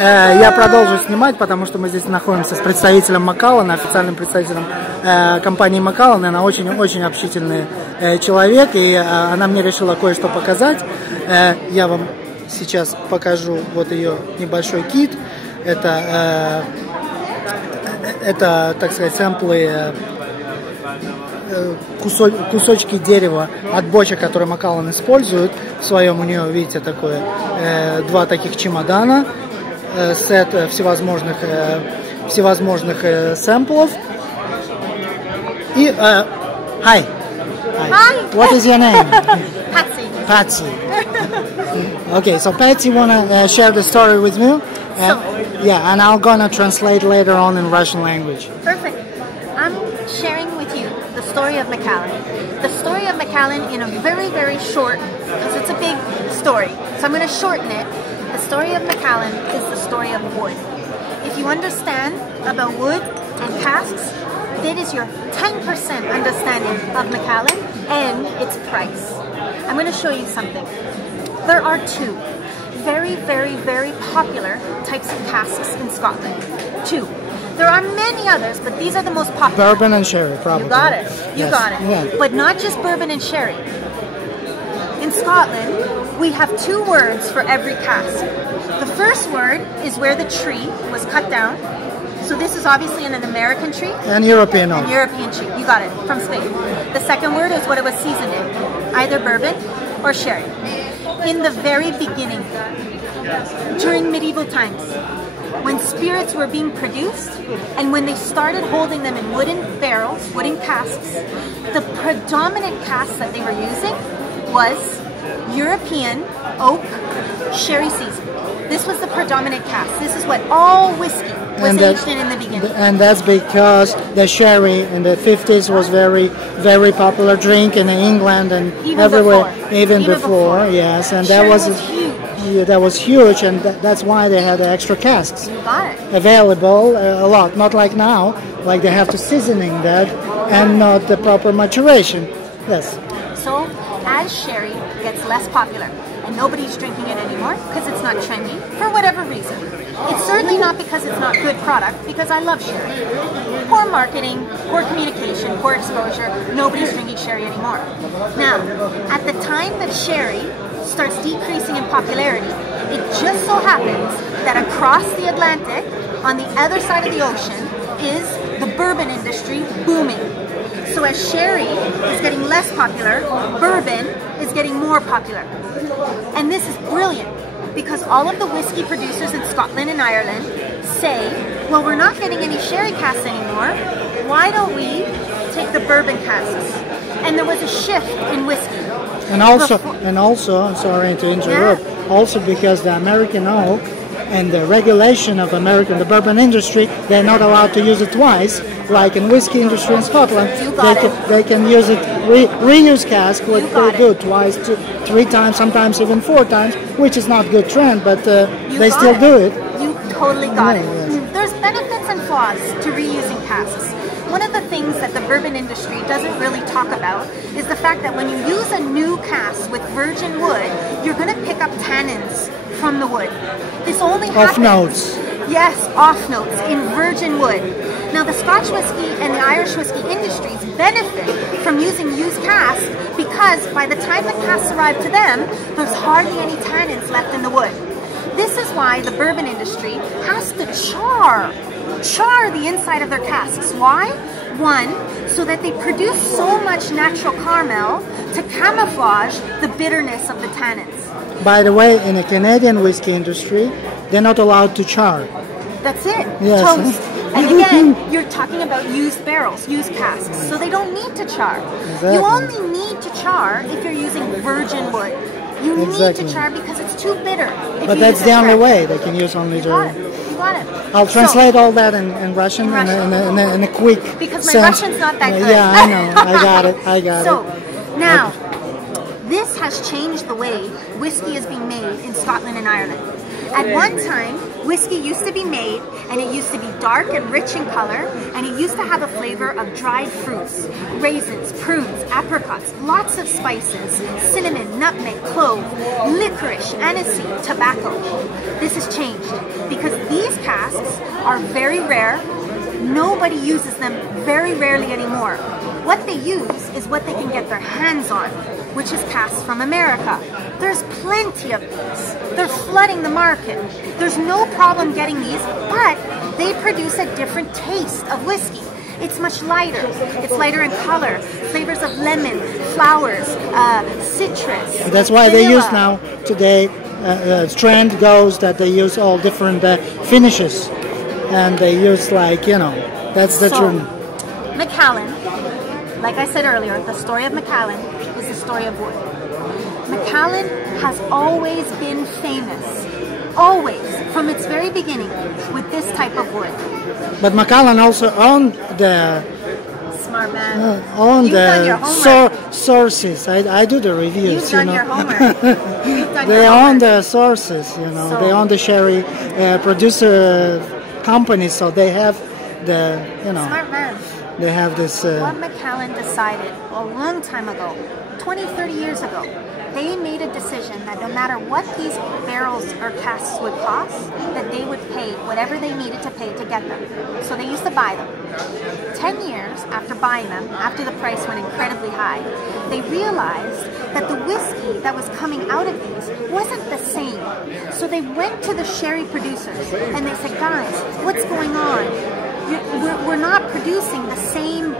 Я продолжу снимать, потому что мы здесь находимся с представителем Macallan, официальным представителем компании Macallan. Она очень-очень общительный человек, и она мне решила кое-что показать. Я вам сейчас покажу вот ее небольшой кит. Это, так сказать, сэмплы, кусочки дерева от бочек, которые Macallan использует в своем. У нее, видите, такое, два таких чемодана, сет всевозможных сэмплов. И hi. What is your name? Pэтси. Pэтси. Okay, so Pэтsi wanna share the story with me. Yeah, and I'm gonna translate later on in Russian language. Perfect. I'm sharing with you the story of Macallan. The story of Macallan in a very, very short, because it's a big story. So I'm going to shorten it. The story of Macallan is the story of wood. If you understand about wood and casks, that is your 10% understanding of Macallan and its price. I'm going to show you something. There are two very, very, very popular types of casks in Scotland. Two. There are many others, but these are the most popular. Bourbon and sherry, probably. You got it. You got it. Yeah. But not just bourbon and sherry. In Scotland, we have two words for every cask. The first word is where the tree was cut down. So this is obviously an American tree. And European oak. And European tree. You got it. From Spain. The second word is what it was seasoned in. Either bourbon or sherry. In the very beginning, during medieval times, when spirits were being produced and when they started holding them in wooden barrels, wooden casks, the predominant cask that they were using was European oak sherry season. This was the predominant cask. This is what all whiskey was aged in the beginning. And that's because the sherry in the 50s was very, very popular drink in England and even everywhere. Before. Even before, yes. And sherry that was huge. Yeah, that was huge, and that's why they had extra casks available a lot. Not like now, like they have to seasoning that and not the proper maturation. Yes. So as sherry gets less popular and nobody's drinking it anymore because it's not trendy for whatever reason. It's certainly not because it's not good product, because I love sherry. Poor marketing, poor communication, poor exposure. Nobody's drinking sherry anymore. Now, at the time that sherry starts decreasing in popularity, it just so happens that across the Atlantic, on the other side of the ocean, is the bourbon industry booming. So as sherry is getting less popular, bourbon is getting more popular. And this is brilliant, because all of the whiskey producers in Scotland and Ireland say, well, we're not getting any sherry casks anymore, why don't we take the bourbon casks? And there was a shift in whiskey. And also, I'm sorry to interrupt, also because the American oak and the regulation of the bourbon industry, they're not allowed to use it twice, like in whiskey industry in Scotland. They can use it, reuse cask, what they do twice, three times, sometimes even 4 times, which is not good trend, but they still do it. You totally got it. Yes. There's benefits and flaws to reusing casks. One of the things that the bourbon industry doesn't really talk about is the fact that when you use a new cask with virgin wood, you're going to pick up tannins from the wood. This only happens... Off notes. Yes, off notes in virgin wood. Now the Scotch whiskey and the Irish whiskey industries benefit from using used casks because by the time the casks arrive to them, there's hardly any tannins left in the wood. This is why the bourbon industry has to char the inside of their casks. Why? One, so that they produce so much natural caramel to camouflage the bitterness of the tannins. By the way, in the Canadian whiskey industry, they're not allowed to char. That's it. Yes. Toast. And again, you're talking about used barrels, used casks, so they don't need to char. Exactly. You only need to char if you're using virgin wood. You need to char because it's too bitter. But that's the only way. They can use only You got it. I'll translate all that in Russian, in a quick because my sense. Russian's not that good. Yeah, I know. I got it. So, now, this has changed the way whiskey is being made in in Scotland and Ireland. At one time, whiskey used to be made, and it used to be dark and rich in color, and it used to have a flavor of dried fruits, raisins, prunes, apricots, lots of spices, cinnamon, nutmeg, clove, licorice, aniseed, tobacco. This has changed because these casks are very rare. Nobody uses them very rarely anymore. What they use is what they can get their hands on, which is casks from America. There's plenty of these. They're flooding the market. There's no problem getting these, but they produce a different taste of whiskey. It's much lighter. It's lighter in color. Flavors of lemon, flowers, citrus. That's why vanilla. they use now today. Trend goes that they use all different finishes, and they use that's the trend. Macallan, like I said earlier, the story of Macallan is the story of wood. Macallan has always been famous, always, from its very beginning, with this type of wood. But Macallan also owned the smart man. Sources. I do the reviews. You've done your homework. They own the sources. So, they own the sherry producer company, so they have the smart man. They have this. What Macallan decided a long time ago, 20, 30 years ago, they made a decision that no matter what these barrels or casks would cost, that they would pay whatever they needed to pay to get them. So they used to buy them. 10 years after buying them, after the price went incredibly high, they realized that the whiskey that was coming out of these wasn't the same. So they went to the sherry producers and they said, guys, what's going on? We're not producing the same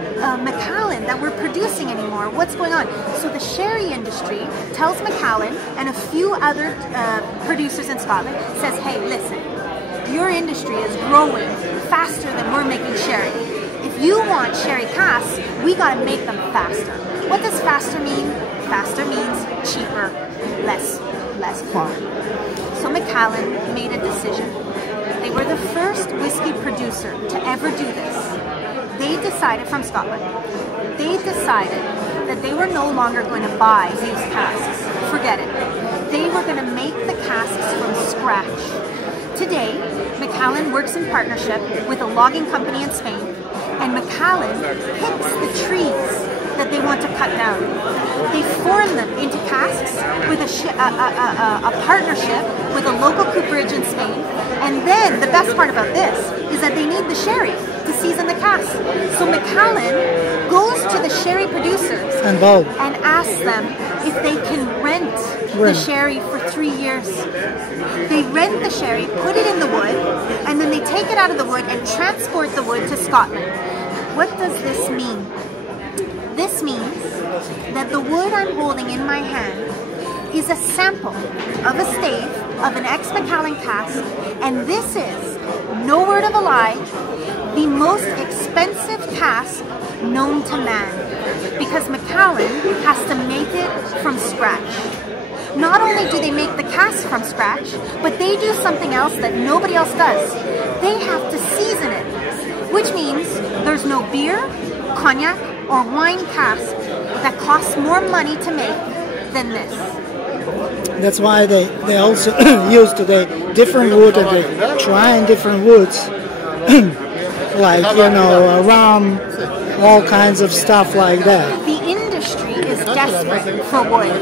Macallan that we're producing anymore. What's going on? So the sherry industry tells Macallan and a few other producers in Scotland, says, hey, listen, your industry is growing faster than we're making sherry. If you want sherry casks, we got to make them faster. What does faster mean? Faster means cheaper, less quality. So Macallan made a decision. They were the first whiskey producer to ever do this. They decided, from Scotland, they decided that they were no longer going to buy used casks. Forget it. They were going to make the casks from scratch. Today, Macallan works in partnership with a logging company in Spain, and Macallan picks the trees that they want to cut down. They form them into casks with a partnership with a local cooperage in Spain. And then the best part about this is that they need the sherry to season the cask. So Macallan goes to the sherry producers and asks them if they can rent the sherry for 3 years. They rent the sherry, put it in the wood, and then they take it out of the wood and transport the wood to Scotland. What does this mean? This means that the wood I'm holding in my hand is a sample of a stave of an ex-Macallan cask, and this is, no word of a lie, the most expensive cask known to man, because Macallan has to make it from scratch. Not only do they make the cask from scratch, but they do something else that nobody else does. They have to season it, which means there's no beer, cognac, or wine cask that costs more money to make than this. That's why they also use today different wood, and they try different woods, like rum, all kinds of stuff like that. The industry is desperate for wood.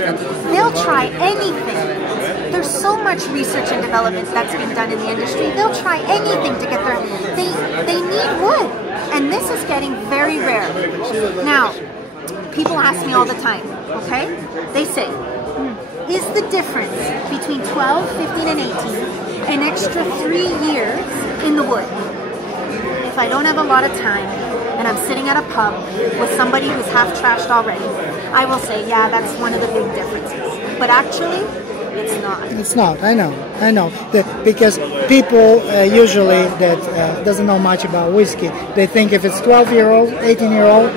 They'll try anything. There's so much research and development that's been done in the industry. They'll try anything to get their. They need wood, and this is getting very rare. Now, people ask me all the time. Okay, they say, is the difference between 12, 15, and 18 an extra 3 years in the wood? If I don't have a lot of time and I'm sitting at a pub with somebody who's half trashed already, I will say, yeah, that's one of the big differences. But actually, it's not. It's not. I know. Because people usually that doesn't know much about whiskey, they think if it's 12-year-old, 18-year-old,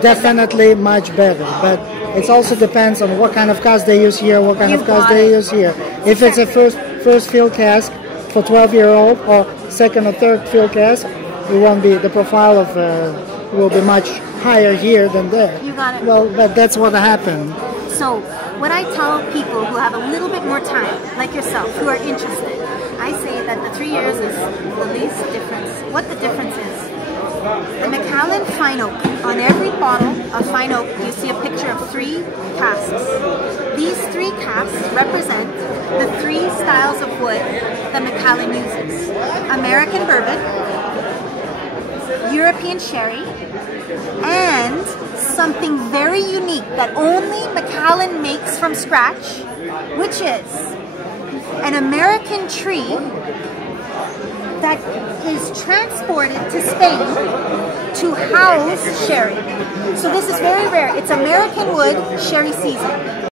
definitely much better. But it also depends on what kind of cask they use here, what kind of cask they use here. If it's a first fill cask for 12-year-old or second or third fill cask, it won't be, the profile of will be much higher here than there. You got it. Well, but that's what happened. So What I tell people who have a little bit more time, like yourself, who are interested, I say that the 3 years is the least difference. What the difference is, the Macallan Fine Oak, on every bottle of Fine Oak, you see a picture of 3 casks. These 3 casks represent the 3 styles of wood that Macallan uses. American bourbon, European sherry, and something very unique that only Macallan makes from scratch, which is an American tree that is transported to Spain to house sherry. So this is very rare. It's American wood sherry season.